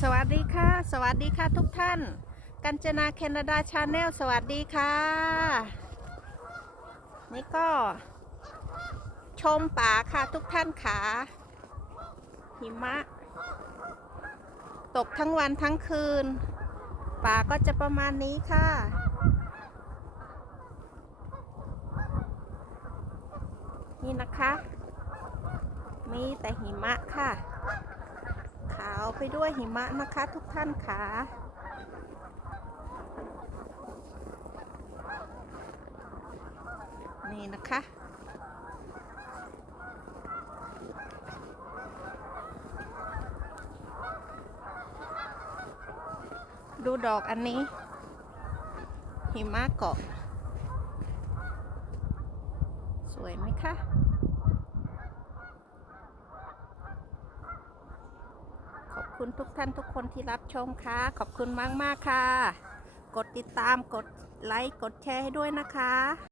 สวัสดีค่ะ สวัสดีค่ะทุกท่าน กัญจนาแคนาดาชาแนลสวัสดีค่ะ นี่ก็ ชมป่าค่ะทุกท่านขาหิมะ ตกทั้งวันทั้งคืน ป่าก็จะประมาณนี้ค่ะนี่นะคะ มีแต่หิมะค่ะ ด้วยหิมะนะคะทุกท่านค่ะนี่นะคะ ดูดอกอันนี้ หิมะเกาะ สวยไหมคะ ขอบ คุณทุกท่านทุกคนที่รับชมค่ะ ขอบคุณมาก ๆ ค่ะ กดติดตามกดไลค์ กดแชร์ให้ด้วยนะคะ